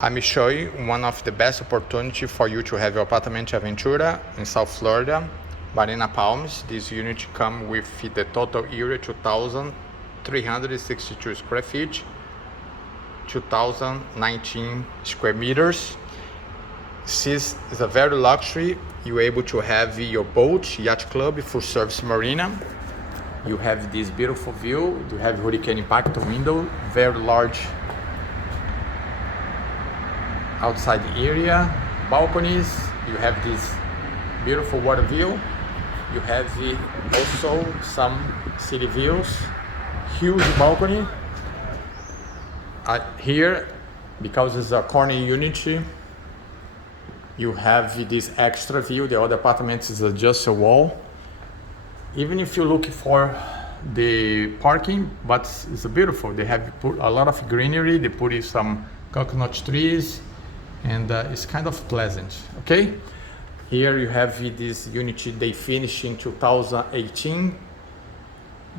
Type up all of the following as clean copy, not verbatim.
I'm showing one of the best opportunity for you to have your apartment Aventura in South Florida, Marina Palms. This unit comes with the total area 2,362 square feet, 2,019 square meters. This is a very luxury. You're able to have your boat, yacht club, full service marina. You have this beautiful view. You have hurricane impact window, very large outside area, balconies. You have this beautiful water view. You have also some city views, huge balcony. Here, because it's a corner unit, you have this extra view. The other apartments is just a wall. Even if you look for the parking, but it's beautiful. They have put a lot of greenery. They put in some coconut trees, and it's kind of pleasant. Okay, here you have this unit they finished in 2018.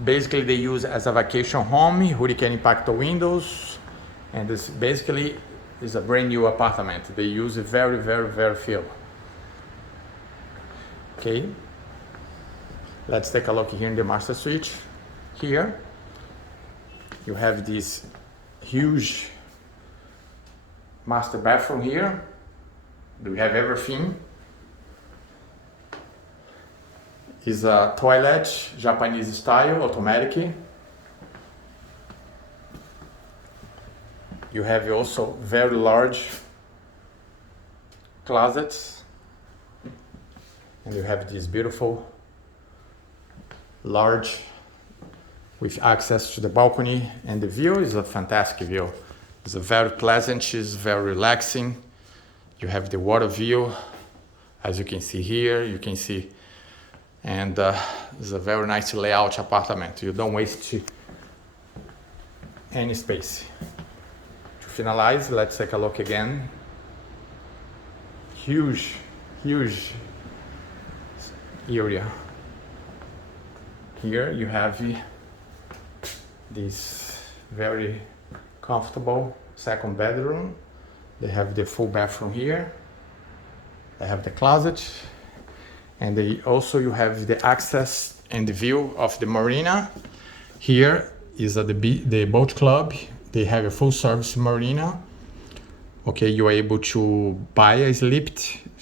Basically they use as a vacation home, hurricane impact windows, and this basically is a brand new apartment. They use it very few. Okay, let's take a look here in the master suite. Here you have this huge master bathroom. Here we have everything. Is a toilet, Japanese style, automatic. You have also very large closets, and you have this beautiful large with access to the balcony, and the view is a fantastic view. It's a very pleasant, it's very relaxing. You have the water view, as you can see here, you can see, and it's a very nice layout apartment. You don't waste any space. To finalize, let's take a look again. Huge area. Here you have this very comfortable second bedroom. They have the full bathroom here. They have the closet, and you have the access and the view of the marina. Here is the boat club. They have a full service marina. Okay, you are able to buy a slip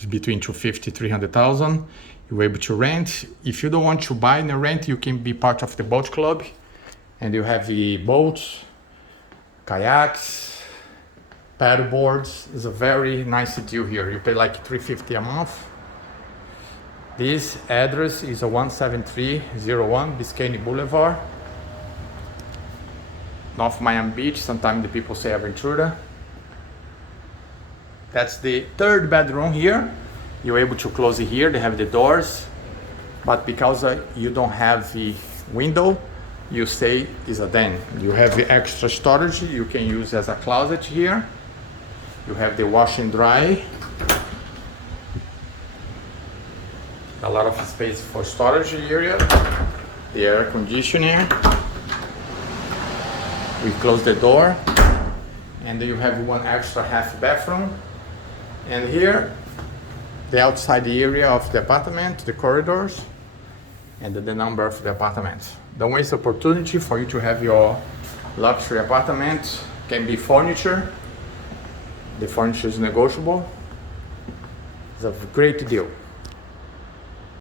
between 250 300,000. You're able to rent. If you don't want to buy and rent, you can be part of the boat club, and you have the boats, kayaks, paddle boards. It's a very nice deal here. You pay like $350 a month. This address is a 17301 Biscayne Boulevard, North Miami Beach. Sometimes the people say Aventura. That's the third bedroom here. You're able to close it here. They have the doors, but because you don't have the window, you say is a den. You have the extra storage you can use as a closet here. You have the wash and dry. A lot of space for storage area. The air conditioner. We close the door, and then you have one extra half bathroom. And here, the outside area of the apartment, the corridors, and the number of the apartment. Don't waste the opportunity for you to have your luxury apartment. Can be furniture. The furniture is negotiable. It's a great deal.